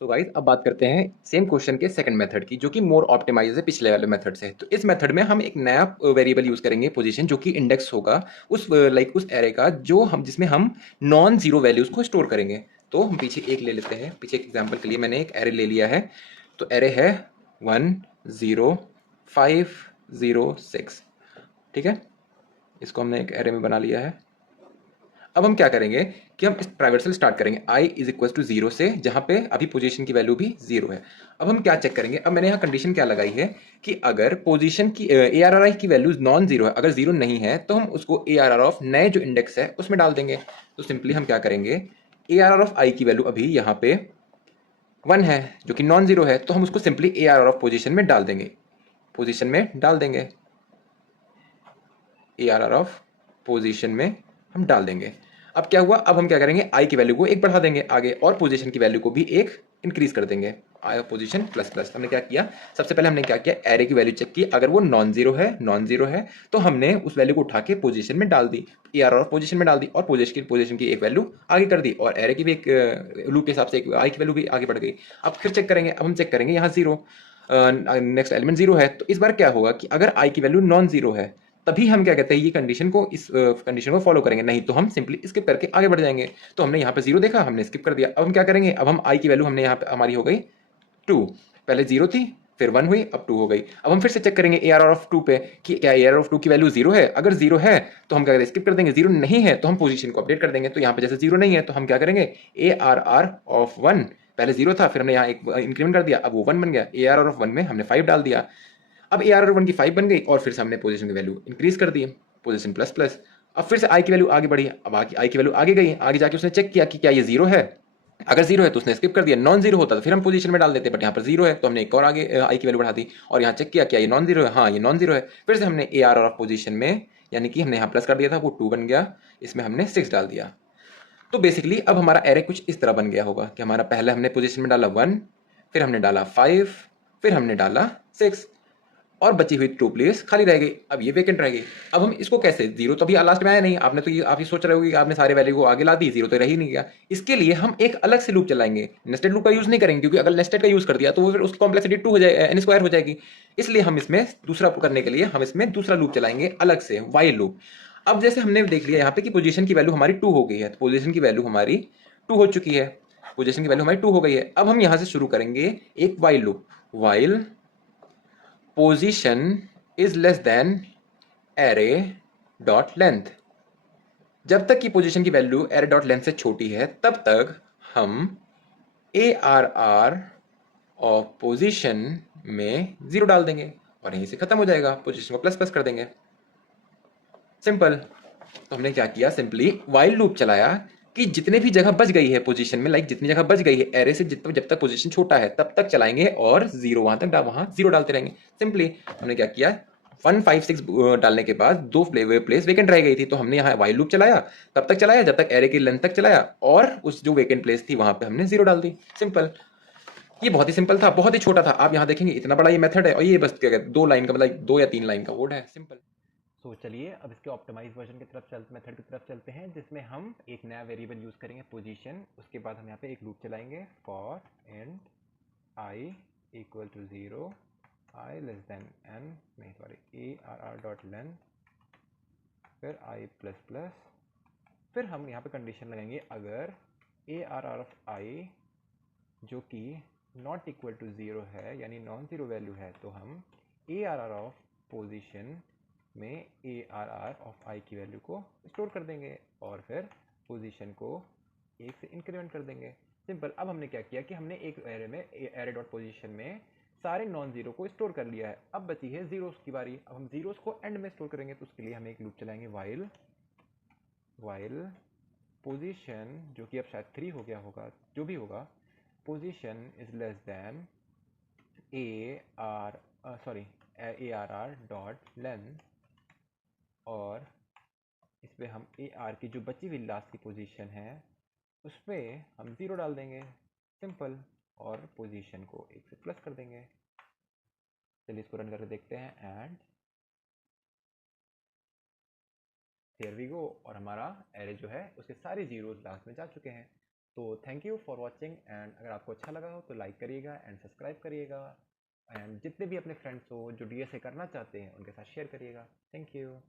तो गाइस अब बात करते हैं सेम क्वेश्चन के सेकंड मेथड की, जो कि मोर ऑप्टिमाइज है पिछले वाले मेथड से। तो इस मेथड में हम एक नया वेरिएबल यूज करेंगे पोजीशन, जो कि इंडेक्स होगा उस उस एरे का जो हम जिसमें हम नॉन जीरो वैल्यूज को स्टोर करेंगे। तो हम पीछे एक ले लेते हैं, पीछे एक एग्जांपल के लिए मैंने एक एरे ले लिया है। तो एरे है 1 0 5 0 6। ठीक है, इसको हमने एक एरे में बना लिया है। अब हम क्या करेंगे कि हम इस प्राइवेट से स्टार्ट करेंगे i is equal to zero से, जहां पे अभी पोजीशन की वैल्यू भी जीरो है। अब हम क्या चेक करेंगे, अब मैंने यहाँ कंडीशन क्या लगाई है कि अगर पोजीशन की ए आर आर आई की वैल्यू नॉन जीरो है, अगर जीरो नहीं है तो हम उसको ए आर आर ऑफ नए जो इंडेक्स है उसमें डाल देंगे। तो सिंपली हम क्या करेंगे, ए आर आर ऑफ आई की वैल्यू अभी यहाँ पे 1 है, जो कि नॉन जीरो है, तो हम उसको simply A R are of position में डाल देंगे, पोजिशन में डाल देंगे, A R are of position में हम डाल देंगे। अब क्या हुआ, अब हम क्या करेंगे, आई की वैल्यू को एक बढ़ा देंगे आगे, और पोजीशन की वैल्यू को भी एक इंक्रीज कर देंगे, आई पोजीशन प्लस प्लस। हमने क्या किया, सबसे पहले हमने क्या किया, एरे की वैल्यू चेक की, अगर वो नॉन जीरो है तो हमने उस वैल्यू को उठा के पोजीशन में डाल दी, ए आर ऑफ पोजीशन में डाल दी, और पोजीशन की एक वैल्यू आगे कर दी, और एरे की भी एक लूप के हिसाब से एक आई की वैल्यू भी आगे बढ़ गई। अब फिर चेक करेंगे, अब हम चेक करेंगे यहाँ जीरो, नेक्स्ट एलिमेंट जीरो है, तो इस बार क्या होगा कि अगर आई की वैल्यू नॉन जीरो है तभी हम क्या कहते हैं, ये कंडीशन को, इस कंडीशन को फॉलो करेंगे, नहीं तो हम सिंपली स्किप करके आगे बढ़ जाएंगे। तो हमने यहाँ पे जीरो देखा, हमने स्किप कर दिया। अब हम क्या करेंगे, अब हम आई की वैल्यू हमने यहाँ पे हमारी हो गई 2, पहले जीरो थी फिर 1 हुई, अब 2 हो गई। अब हम फिर से चेक करेंगे ए आर आर ऑफ 2 पे कि क्या ए आर आर ऑफ 2 की वैल्यू जीरो है, अगर जीरो है तो हम क्या करेंगे, स्किप कर देंगे, जीरो नहीं है तो हम पोजीशन को अपडेट कर देंगे। तो यहाँ पे जैसे जीरो नहीं है तो हम क्या करेंगे, ए आर आर ऑफ 1, पहले जीरो था फिर हमने यहाँ एक इंक्रीमेंट कर दिया, अब वो 1 बन गया, ए आर आर ऑफ 1 में हमने 5 डाल दिया। अब ए आर आर वन की 5 बन गई, और फिर से हमने पोजीशन की वैल्यू इंक्रीज कर दी, पोजीशन प्लस प्लस। अब फिर से आई की वैल्यू आगे बढ़ी, अब आई की वैल्यू आगे गई, आगे जाके उसने चेक किया कि क्या ये जीरो है, अगर जीरो है तो उसने स्किप कर दिया, नॉन जीरो होता तो फिर हम पोजीशन में डाल देते, बट यहाँ पर जीरो है तो हमने एक और आगे आई की वैल्यू बढ़ा दी, और यहाँ चेक किया क्या ये नॉन जीरो है, हाँ ये नॉन जीरो है, फिर से हमने A R are of position में, यानी कि हमने यहाँ प्लस कर दिया था, वो 2 बन गया, इसमें हमने 6 डाल दिया। तो बेसिकली अब हमारा एरे कुछ इस तरह बन गया होगा कि हमारा पहले हमने पोजीशन में डाला 1, फिर हमने डाला 5, फिर हमने डाला 6, और बची हुई 2 प्लेस खाली रह गई, अब ये वेकेंट रह गई। अब हम इसको कैसे, जीरो तो अभी लास्ट में आया नहीं, आपने तो ये आप ही सोच रहे होगे कि आपने सारे वैल्यू को आगे ला दी, जीरो तो रह ही नहीं गया। इसके लिए हम एक अलग से लूप चलाएंगे, नेस्टेड लूप का यूज नहीं करेंगे, क्योंकि अगर नेस्टेड का यूज कर दिया तो वो फिर उसकी कॉम्प्लेक्सिटी 2 हो जाएगी, एन स्क्वायर हो जाएगी। इसलिए हम इसमें दूसरा करने के लिए हम इसमें दूसरा लूप चलाएंगे अलग से, वाइल लूप। अब जैसे हमने देख लिया यहाँ पे कि पोजीशन की वैल्यू हमारी 2 हो गई है, तो पोजीशन की वैल्यू हमारी 2 हो चुकी है, पोजीशन की वैल्यू हमारी 2 हो गई है। अब हम यहाँ से शुरू करेंगे एक while loop, while position is less than array dot length. जब तक की पोजीशन की वैल्यू एरे डॉट लेंथ से छोटी है तब तक हम A R are of position में जीरो डाल देंगे, और यहीं से खत्म हो जाएगा, पोजीशन को प्लस प्लस कर देंगे, सिंपल। तो हमने क्या किया, सिंपली वाइल लूप चलाया कि जितने भी जगह बच गई है पोजीशन में, लाइक जितनी जगह बच गई है एरे से, जब तक पोजीशन छोटा है तब तक चलाएंगे, और जीरो वहां तक वहां जीरो डालते रहेंगे, सिंपली। हमने क्या किया, 1 5 6 डालने के बाद 2 प्लेस वेकेंट रह गई थी, तो हमने यहाँ वाइल लूप चलाया, तब तक चलाया जब तक एरे की लेंथ तक चलाया, और उस जो वेकेंट प्लेस थी वहां पे हमने जीरो डाल दी, सिंपल। ये बहुत ही सिंपल था, बहुत ही छोटा था। आप यहाँ देखेंगे इतना बड़ा ये मेथड है, और ये बस क्या कहते हैं, 2 लाइन का, मतलब 2 या 3 लाइन का कोड है, सिंपल। तो चलिए अब इसके ऑप्टिमाइज वर्जन की तरफ चलते मेथड की तरफ चलते हैं, जिसमें हम एक नया वेरिएबल यूज़ करेंगे पोजीशन। उसके बाद हम यहाँ पे एक लूप चलाएंगे for int I equal to zero, I less than N, नहीं sorry, A R R dot length, फिर आई प्लस प्लस, फिर हम यहाँ पे कंडीशन लगाएंगे अगर ए आर आर ऑफ आई जो कि नॉट इक्वल टू ज़ीरो है, यानी नॉन ज़ीरो वैल्यू है, तो हम A R are of position A R R are I आई की वैल्यू को स्टोर कर देंगे, और फिर पोजीशन को एक से इंक्रीमेंट कर देंगे, सिंपल। अब हमने क्या किया कि हमने एक एरे में एरे डॉट पोजीशन में सारे नॉन जीरो को स्टोर कर लिया है, अब बची है जीरोस की बारी। अब हम जीरोस को एंड में स्टोर करेंगे, तो उसके लिए हम एक लूप चलाएंगे, वाइल वाइल पोजीशन, जो कि अब शायद 3 हो गया होगा, जो भी होगा, position is less than A R sorry A R R dot length, और इस पर हम ए आर की जो बची हुई लास्ट की पोजीशन है उस पर हम ज़ीरो डाल देंगे, सिंपल, और पोजीशन को एक से प्लस कर देंगे। चलिए इसको रन करके देखते हैं, एंड हियर वी गो, और हमारा एरे जो है उसके सारे जीरोस लास्ट में जा चुके हैं। तो thank you for watching, and अगर आपको अच्छा लगा हो तो लाइक करिएगा एंड सब्सक्राइब करिएगा, एंड जितने भी अपने फ्रेंड्स हो जो DSA करना चाहते हैं उनके साथ शेयर करिएगा। Thank you.